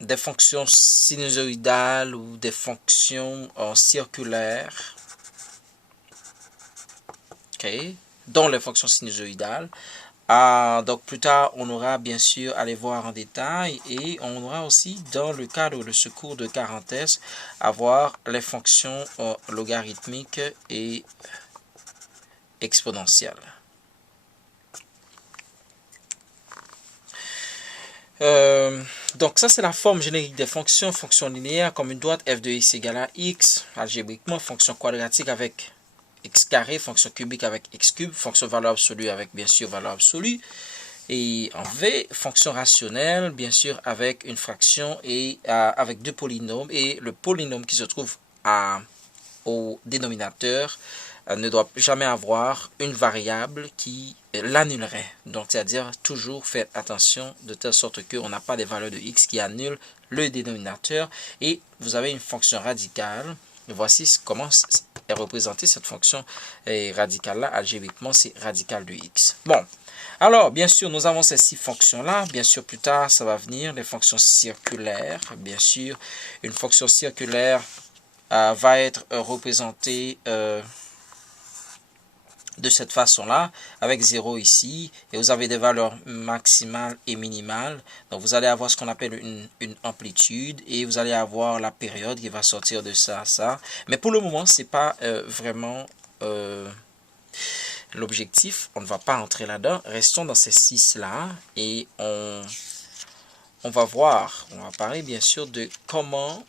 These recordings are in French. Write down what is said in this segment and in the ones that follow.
des fonctions sinusoïdales ou des fonctions circulaires, okay, dont les fonctions sinusoïdales. Donc plus tard, on aura bien sûr à les voir en détail et on aura aussi dans le cadre de ce cours de Carentès à voir les fonctions logarithmiques et exponentielles. Donc ça c'est la forme générique des fonctions. Fonction linéaire comme une droite f de x égale à x. Algébriquement, fonction quadratique avec x carré, fonction cubique avec x cube, fonction valeur absolue avec bien sûr valeur absolue. Et en V, fonction rationnelle, bien sûr, avec une fraction et avec deux polynômes. Et le polynôme qui se trouve au dénominateur ne doit jamais avoir une variable qui l'annulerait. Donc, c'est-à-dire toujours faire attention de telle sorte qu'on n'a pas des valeurs de x qui annulent le dénominateur. Et vous avez une fonction radicale. Et voici comment est représentée cette fonction radicale-là. Algébriquement, c'est radical de x. Bon. Alors, bien sûr, nous avons ces 6 fonctions-là. Bien sûr, plus tard, ça va venir, les fonctions circulaires. Bien sûr, une fonction circulaire va être représentée de cette façon-là, avec 0 ici. Et vous avez des valeurs maximales et minimales. Donc, vous allez avoir ce qu'on appelle une amplitude. Et vous allez avoir la période qui va sortir de ça à ça. Mais pour le moment, ce n'est pas vraiment... l'objectif, on ne va pas entrer là-dedans. Restons dans ces 6-là et on va voir, on va parler bien sûr de comment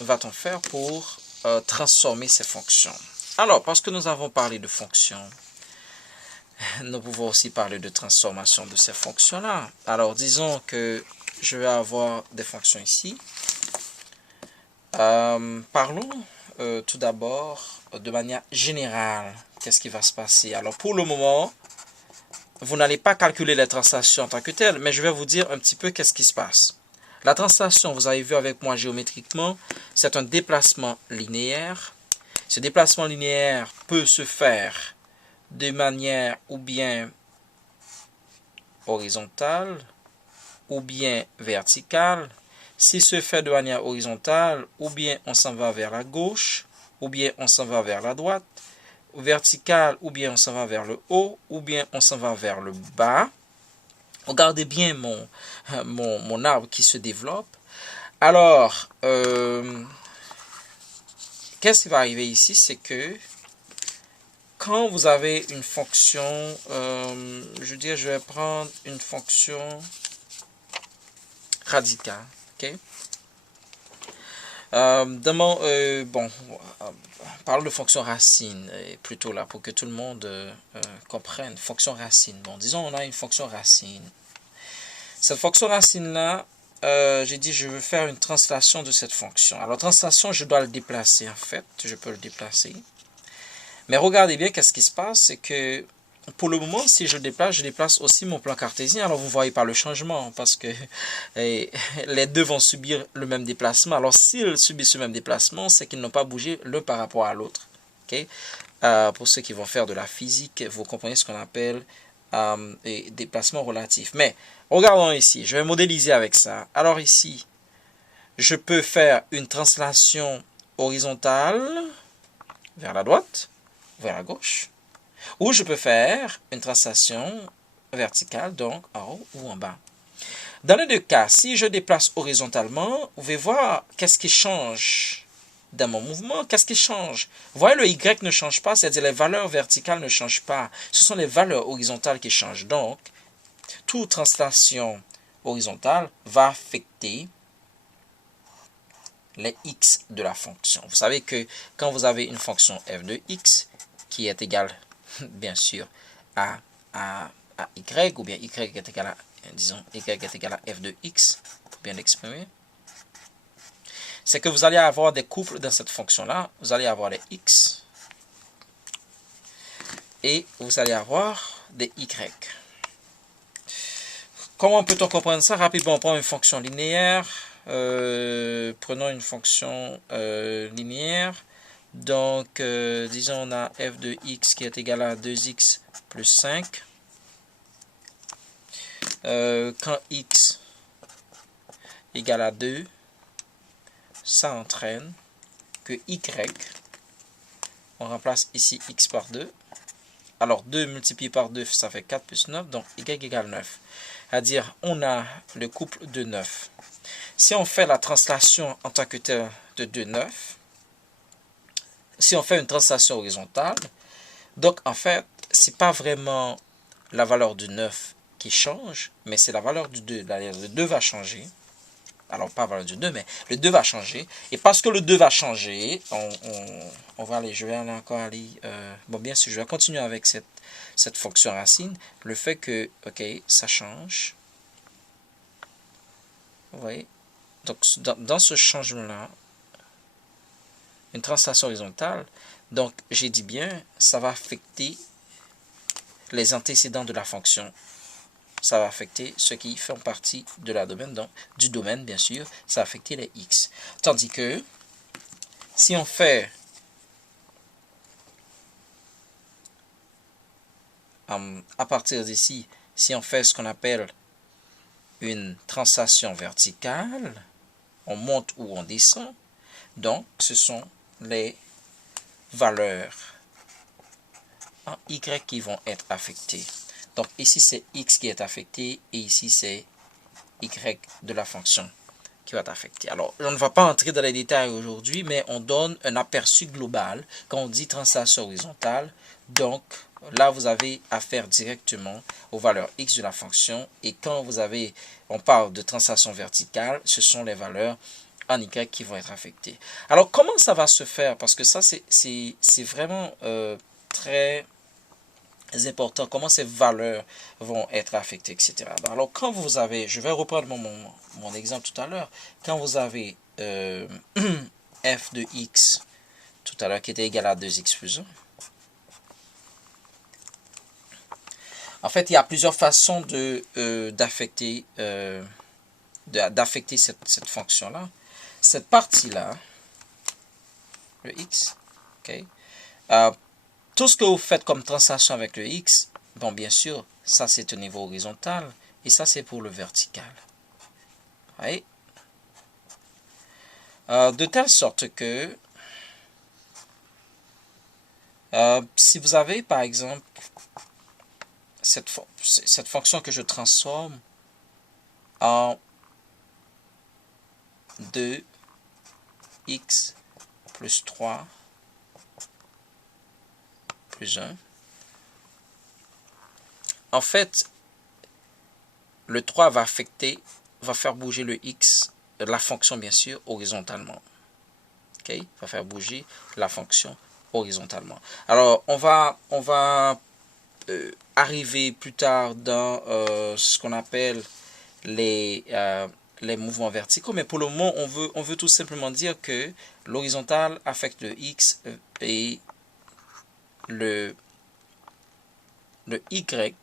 va-t-on faire pour transformer ces fonctions. Alors, parce que nous avons parlé de fonctions, nous pouvons aussi parler de transformation de ces fonctions-là. Alors, disons que je vais avoir des fonctions ici. Parlons tout d'abord de manière générale. Qu'est-ce qui va se passer? Alors, pour le moment, vous n'allez pas calculer les translations en tant que telles, mais je vais vous dire un petit peu qu'est-ce qui se passe. La translation, vous avez vu avec moi géométriquement, c'est un déplacement linéaire. Ce déplacement linéaire peut se faire de manière ou bien horizontale ou bien verticale. S'il se fait de manière horizontale, ou bien on s'en va vers la gauche, ou bien on s'en va vers la droite, verticale, ou bien on s'en va vers le haut, ou bien on s'en va vers le bas. Regardez bien mon arbre qui se développe. Alors, qu'est-ce qui va arriver ici? C'est que quand vous avez une fonction, je veux dire, je vais prendre une fonction radicale. Okay? Bon, parlons de fonction racine, plutôt là, pour que tout le monde comprenne. Fonction racine. Bon, disons, on a une fonction racine. Cette fonction racine-là, j'ai dit, je veux faire une translation de cette fonction. Alors, translation, je dois le déplacer, en fait. Je peux le déplacer. Mais regardez bien, qu'est-ce qui se passe, c'est que pour le moment, si je déplace aussi mon plan cartésien. Alors, vous voyez pas le changement, parce que les deux vont subir le même déplacement. Alors, s'ils subissent le même déplacement, c'est qu'ils n'ont pas bougé l'un par rapport à l'autre. Okay? Pour ceux qui vont faire de la physique, vous comprenez ce qu'on appelle déplacement relatif. Mais, regardons ici, je vais modéliser avec ça. Alors ici, je peux faire une translation horizontale vers la droite, vers la gauche. Ou je peux faire une translation verticale, donc en haut ou en bas. Dans les deux cas, si je déplace horizontalement, vous pouvez voir qu'est-ce qui change dans mon mouvement. Qu'est-ce qui change? Vous voyez, le Y ne change pas, c'est-à-dire les valeurs verticales ne changent pas. Ce sont les valeurs horizontales qui changent. Donc, toute translation horizontale va affecter les x de la fonction. Vous savez que quand vous avez une fonction f de x qui est égale bien sûr à y, ou bien y est égal à, disons, y est égal à f de x, pour bien l'exprimer, c'est que vous allez avoir des couples dans cette fonction-là. Vous allez avoir des x et vous allez avoir des y. Comment peut-on comprendre ça? Rapidement, on prend une fonction linéaire. Prenons une fonction linéaire. Donc, disons, on a f de x qui est égal à 2x plus 5. Quand x égale à 2, ça entraîne que y, on remplace ici x par 2. Alors 2 multiplié par 2, ça fait 4 plus 9, donc y égale 9. C'est-à-dire, on a le couple de 9. Si on fait la translation en tant que tel de 2, 9, si on fait une translation horizontale, donc en fait, c'est pas vraiment la valeur du 9 qui change, mais c'est la valeur du 2. Le 2 va changer. Alors, pas la valeur du 2, mais le 2 va changer. Et parce que le 2 va changer, on va aller, je vais aller encore aller, bon bien sûr, je vais continuer avec cette fonction racine. Le fait que, ok, ça change. Vous voyez? Donc, dans ce changement-là, une translation horizontale, donc j'ai dit bien, ça va affecter les antécédents de la fonction. Ça va affecter ceux qui font partie de la domaine, donc du domaine bien sûr, ça va affecter les x. Tandis que si on fait à partir d'ici, si on fait ce qu'on appelle une translation verticale, on monte ou on descend, donc ce sont les valeurs en y qui vont être affectées. Donc ici c'est x qui est affecté et ici c'est y de la fonction qui va être affecté. Alors, on ne va pas entrer dans les détails aujourd'hui, mais on donne un aperçu global quand on dit translation horizontale. Donc, là, vous avez affaire directement aux valeurs x de la fonction. Et quand on parle de translation verticale, ce sont les valeurs en y qui vont être affectées. Alors, comment ça va se faire? Parce que ça, c'est vraiment très important, comment ces valeurs vont être affectées, etc. Alors, quand vous avez, je vais reprendre mon exemple tout à l'heure, quand vous avez f de x tout à l'heure qui était égal à 2x plus 1, en fait, il y a plusieurs façons d'affecter cette fonction-là. Cette partie-là, le x, ok, tout ce que vous faites comme translation avec le x, bon, bien sûr, ça c'est au niveau horizontal et ça c'est pour le vertical. Oui. De telle sorte que si vous avez par exemple cette fonction que je transforme en 2x plus 3 plus 1, en fait, le 3 va faire bouger le x, la fonction bien sûr, horizontalement. Ok, va faire bouger la fonction horizontalement. Alors, on va arriver plus tard dans ce qu'on appelle les mouvements verticaux, mais pour le moment, on veut tout simplement dire que l'horizontal affecte le x et le y